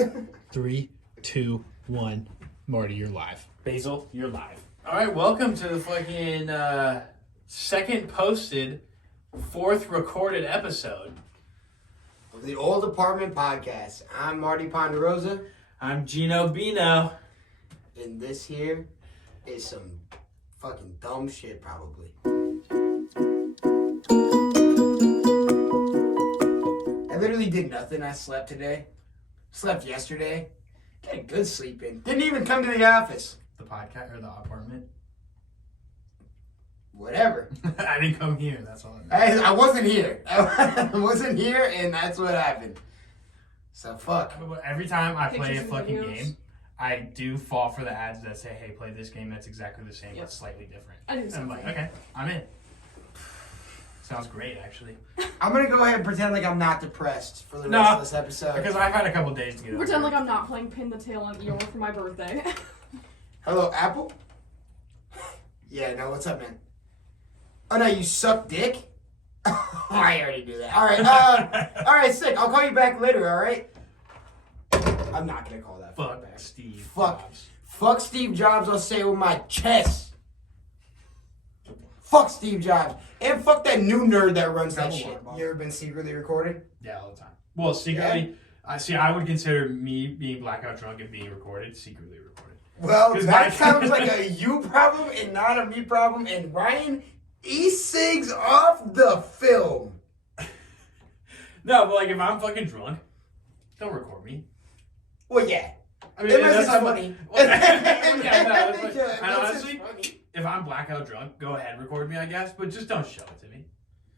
3, 2, 1. Marty, you're live. Basil, you're live. All right, welcome to the fucking second posted, fourth recorded episode of the Old Apartment Podcast. I'm Marty Ponderosa, I'm Gino Bino. and this here is some fucking dumb shit, probably. I literally did nothing. I slept today. Slept yesterday. Got a good sleep in. Didn't even come to the office. The podcast or the apartment? Whatever. I didn't come here. That's all. I I wasn't here. I wasn't here, and that's what happened. So fuck. Every time I play a Pictures and fucking videos. game, I do fall for the ads that say, "Hey, play this game that's exactly the same Yep. but slightly different." I do And I'm something. like, okay, I'm in. Sounds great, actually. I'm gonna go ahead and pretend like I'm not depressed for the No, rest of this episode. Because I've had a couple days to get over Pretend it. like I'm not playing Pin the Tail on Eeyore for my birthday. Hello, Apple? Yeah, no, what's up, man? Oh, no, you suck dick? I already knew that. All right, sick. I'll call you back later, all right? I'm not going to call that Fuck back. Steve Fuck. Jobs. Fuck Steve Jobs, I'll say it with my chest. Fuck Steve Jobs. And fuck that new nerd that runs that Double shit. water bottle. You ever been secretly recorded? Yeah, all the time. Well, secretly, I would consider me being blackout drunk and being recorded secretly recorded. Well, 'Cause that my- sounds like a you problem and not a me problem. And Ryan e-cigs off the film. No, but like if I'm fucking drunk, don't record me. Well, yeah. I mean, Unless it's not- funny. Well, yeah, no, that's like- Yeah, and unless it's honestly, funny. if I'm blackout drunk, go ahead and record me, I guess, but just don't show it to me.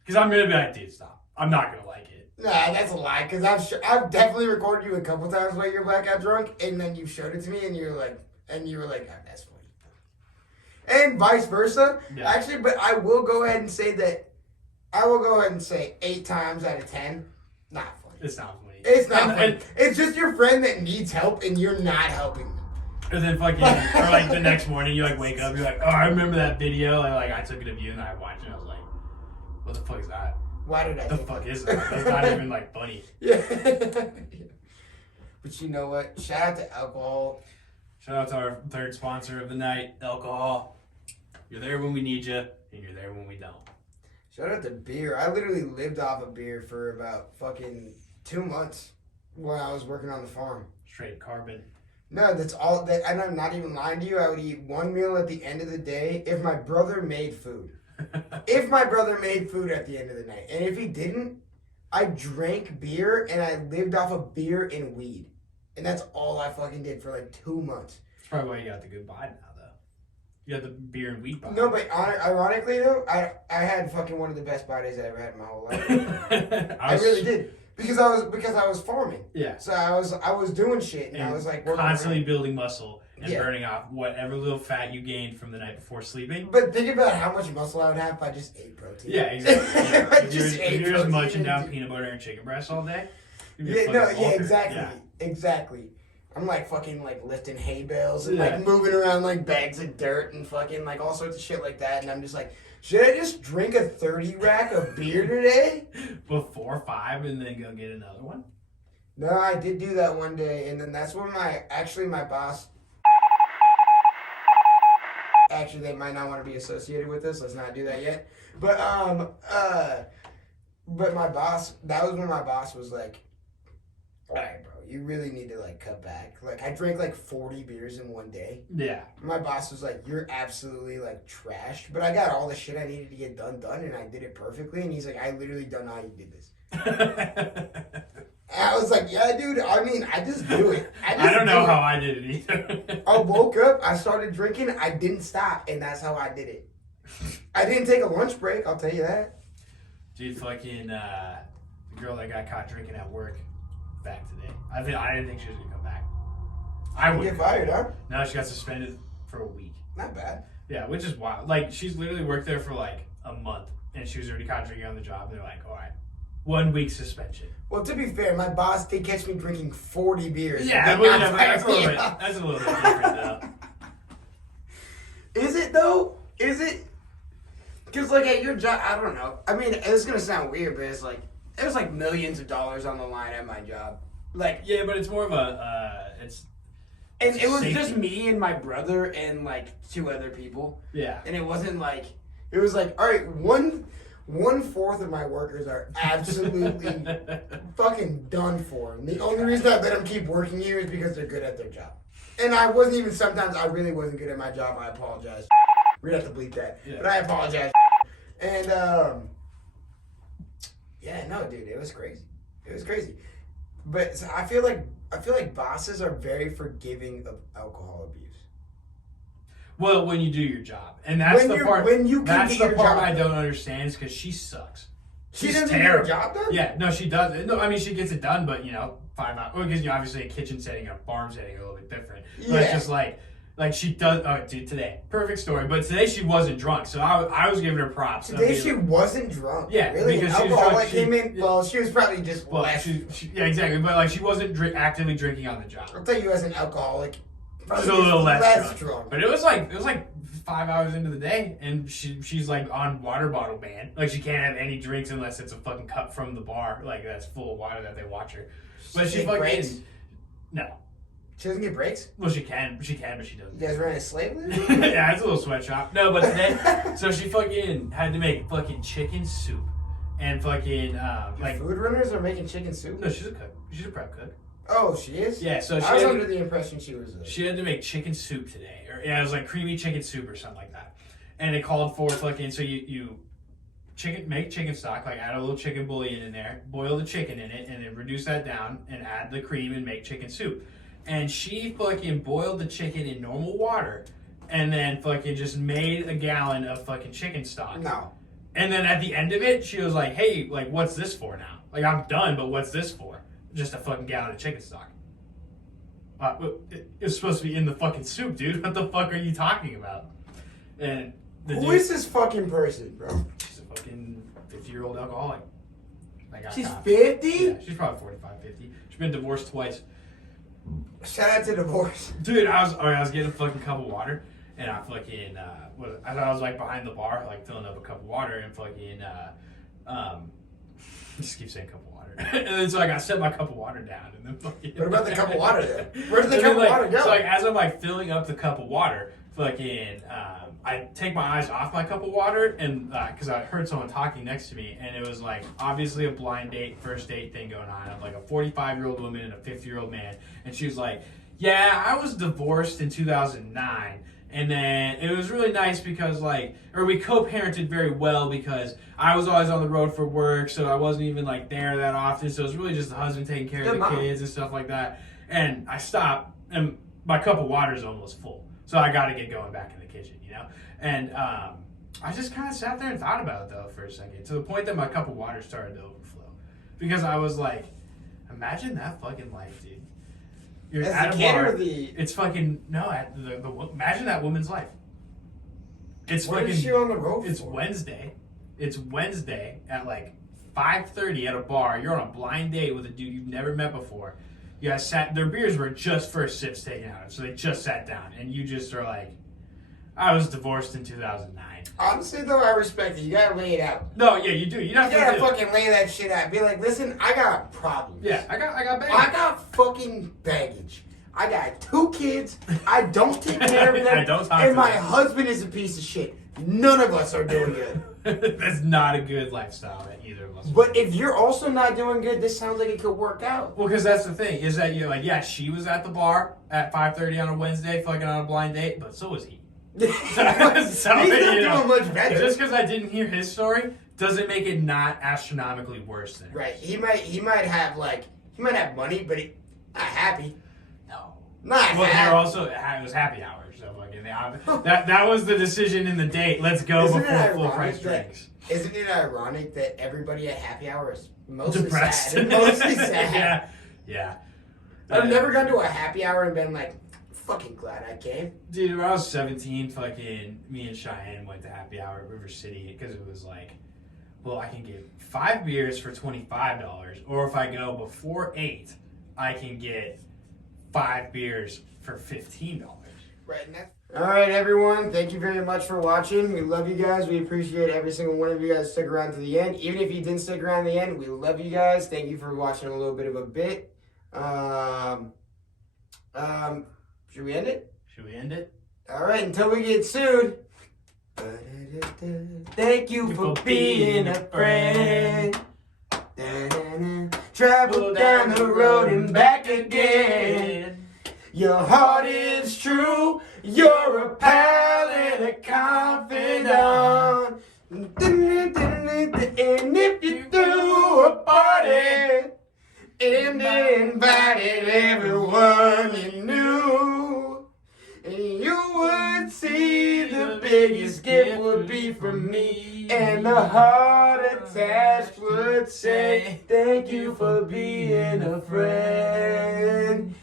Because I'm gonna be like, dude, stop. I'm not gonna like it. Nah, that's a lie. Because I've definitely recorded you a couple times while you're blackout drunk, and then you showed it to me, and you were like, oh, that's funny. And vice versa. Yeah. Actually, but I will go ahead and say that. I will go ahead and say 8 times out of 10, not funny. It's not funny. It's not And- funny. and- It's just your friend that needs help, and you're not helping them. And then fucking, or like the next morning, you like wake up, you're like, oh, I remember that video, and like I took it of you, and I watched it, and I was like, what the fuck is that? Why did I? What the think fuck that? is that? It's not even like funny. Yeah. But you know what? Shout out to alcohol. Shout out to our third sponsor of the night, alcohol. You're there when we need you, and you're there when we don't. Shout out to beer. I literally lived off of beer for about fucking 2 months while I was working on the farm. Straight carbon. No, that's all. That, and I'm not even lying to you. I would eat one meal at the end of the day if my brother made food. If my brother made food at the end of the night. And if he didn't, I drank beer and I lived off of beer and weed. And that's all I fucking did for like 2 months. That's probably why you got the good bod now, though. You got the beer and wheat bod. No, but ironically though, I had fucking one of the best bodies I ever had in my whole life. I really did. Because I was farming. Yeah. So I was doing shit and I was like working constantly around. building muscle and Yeah. burning off whatever little fat you gained from the night before sleeping. But think about how much muscle I would have if I just ate protein. Yeah, exactly. If I If you're just ate just protein munching and down did- peanut butter and chicken breast all day. you'd be a Yeah, fucking no, yeah, Walker. exactly. Yeah. Exactly. I'm like fucking like lifting hay bales and Yeah. like moving around like bags of dirt and fucking like all sorts of shit like that. And I'm just like, should I just drink a 30 rack of beer today? Before 5 and then go get another one. No, I did do that one day, and then that's when my boss. Actually, they might not want to be associated with this. Let's not do that yet. But my boss. That was when my boss was like, "All right, bro, you really need to like cut back." Like I drank like 40 beers in one day. Yeah. My boss was like, "You're absolutely like trash," but I got all the shit I needed to get done, and I did it perfectly. And he's like, "I literally don't know how you did this." And I was like, yeah, dude, I mean, I just do it. I don't know how I did it either. I woke up, I started drinking, I didn't stop, and that's how I did it. I didn't take a lunch break, I'll tell you that. Dude, fucking the girl that got caught drinking at work back today. I didn't think she was gonna come back. I You would get fired, huh? No, she got suspended for a week. Not bad. Yeah, which is wild. Like she's literally worked there for like a month, and she was already caught drinking on the job. And they're like, all right, 1 week suspension. Well, to be fair, my boss did catch me drinking 40 beers. Yeah, Did well, not that's a fire little me bit. up. That's a little bit different though. Is it though? Is it? Because like at your job, I don't know. I mean, it's gonna sound weird, but it's like there's like millions of dollars on the line at my job. Like, Yeah, but it's more of a it's and it was safety. just me and my brother and like 2 other people. yeah. And it wasn't like, it was like, all right, 1/4 of my workers are absolutely fucking done for. And the only reason I let them keep working here is because they're good at their job. And I wasn't even, sometimes I really wasn't good at my job. I apologize. We're gonna have to bleep that. Yeah. But I apologize. And, yeah, no, dude, it was crazy. It was crazy. But so I feel like bosses are very forgiving of alcohol abuse. Well, when you do your job, and that's When the you're- part. when you can that's get the your part job I done. don't understand is because she sucks. She She's doesn't get her terrible. job done? Yeah, no, she does. No, I mean she gets it done, but 5 hours. Well, because obviously a kitchen setting and a farm setting are a little bit different. But Yeah. it's just like she does. Oh, dude, today, perfect story. But today she wasn't drunk, so I was giving her props. Today I mean, she wasn't drunk. Yeah, really. because An she was alcoholic drunk, came in. Well, she was probably just Well, less. yeah, exactly. But like she wasn't actively drinking on the job. I'll tell you, as an alcoholic, She's a little less drunk. drunk. But it was like 5 hours into the day, and she's like on water bottle ban. Like she can't have any drinks unless it's a fucking cup from the bar, like that's full of water that they watch her. But she Take fucking breaks? no. She doesn't get breaks. Well, she can, but she doesn't. You guys running a slave labor? Yeah, it's a little sweatshop. No, but today, so she fucking had to make fucking chicken soup, and fucking like Food runners are making chicken soup. no, she's a cook. She's a prep cook. Oh, she is. Yeah, so I was had- under the impression she was. She had to make chicken soup today, or yeah, it was like creamy chicken soup or something like that. And it called for fucking so you make chicken stock, like add a little chicken bouillon in there, boil the chicken in it, and then reduce that down and add the cream and make chicken soup. And she fucking boiled the chicken in normal water, and then fucking just made a gallon of fucking chicken stock. No. And then at the end of it, she was like, "Hey, like, what's this for now? Like, I'm done, but what's this for? Just a fucking gallon of chicken stock." It's supposed to be in the fucking soup, dude. What the fuck are you talking about? And the Who dude, is this fucking person, bro? she's a fucking 50-year-old alcoholic. I got She's caught. 50? Yeah, she's probably 45, 50. She's been divorced twice. Shout out to divorce. Dude, I was getting a fucking cup of water, and I fucking I was like behind the bar, like filling up a cup of water, and fucking just keep saying cup of water, and then so like I set my cup of water down, and then fucking. What about the cup of water then? Where did the And cup then, of like, water go? So like as I'm like filling up the cup of water, fucking I take my eyes off my cup of water, and because I heard someone talking next to me, and it was like obviously a blind date, first date thing going on of like a 45-year-old woman and a 50-year-old man, and she was like, "Yeah, I was divorced in 2009." And then it was really nice because we co-parented very well because I was always on the road for work, so I wasn't even like there that often. So it was really just the husband taking care of Good the mom. kids and stuff like that. And I stopped, and my cup of water is almost full, so I got to get going back in the kitchen, And I just kind of sat there and thought about it though for a second, to the point that my cup of water started to overflow, because I was like, imagine that fucking life, dude. You're As at the a kid bar. or the- It's fucking no. Imagine that woman's life. It's What fucking. is she on the road It's for? Wednesday. It's Wednesday at like 5:30 at a bar. You're on a blind date with a dude you've never met before. You guys sat. Their beers were just first sips taken out of, so they just sat down, and you just are like, "I was divorced in 2009." Honestly, though, I respect it. You gotta lay it out. No, yeah, you do. You You have gotta to. fucking lay that shit out. Be like, listen, I got problems. Yeah, I got I baggage. got fucking baggage. I got 2 kids. I don't take care of them. I don't talk and to my them. husband is a piece of shit. None of us are doing good. That's not a good lifestyle that either of us. But if you're also not doing good, this sounds like it could work out. Well, because that's the thing, is that you're like, yeah, she was at the bar at 5:30 on a Wednesday, fucking on a blind date, but so was he. He's not doing much better. Just because I didn't hear his story doesn't make it not astronomically worse than Right. He might have money, but not happy. No. Not Well, happy. there also it was happy hour, so fucking that was the decision in the date. Let's go Isn't it before full ironic price that- drinks. Isn't it ironic that everybody at happy hour is mostly Depressed. sad? Mostly sad. Yeah. Yeah. I've never gone to a happy hour and been like, fucking glad I came. Dude, when I was 17, fucking me and Cheyenne went to happy hour at River City because it was like, well, I can get 5 beers for $25, or if I go before 8, I can get 5 beers for $15. Right, and that's... All right, everyone. Thank you very much for watching. We love you guys. We appreciate every single one of you guys stuck around to the end. Even if you didn't stick around to the end, we love you guys. Thank you for watching a little bit of a bit. Should we end it? Should we end it? All right, until we get sued. Thank you for being a friend. Travel down the road and back again. Your heart is true. You're a pal and a confidant. And if you threw a party and invited everyone you knew, you would see the biggest gift would be from me, and the heart attached would say, thank you for being a friend.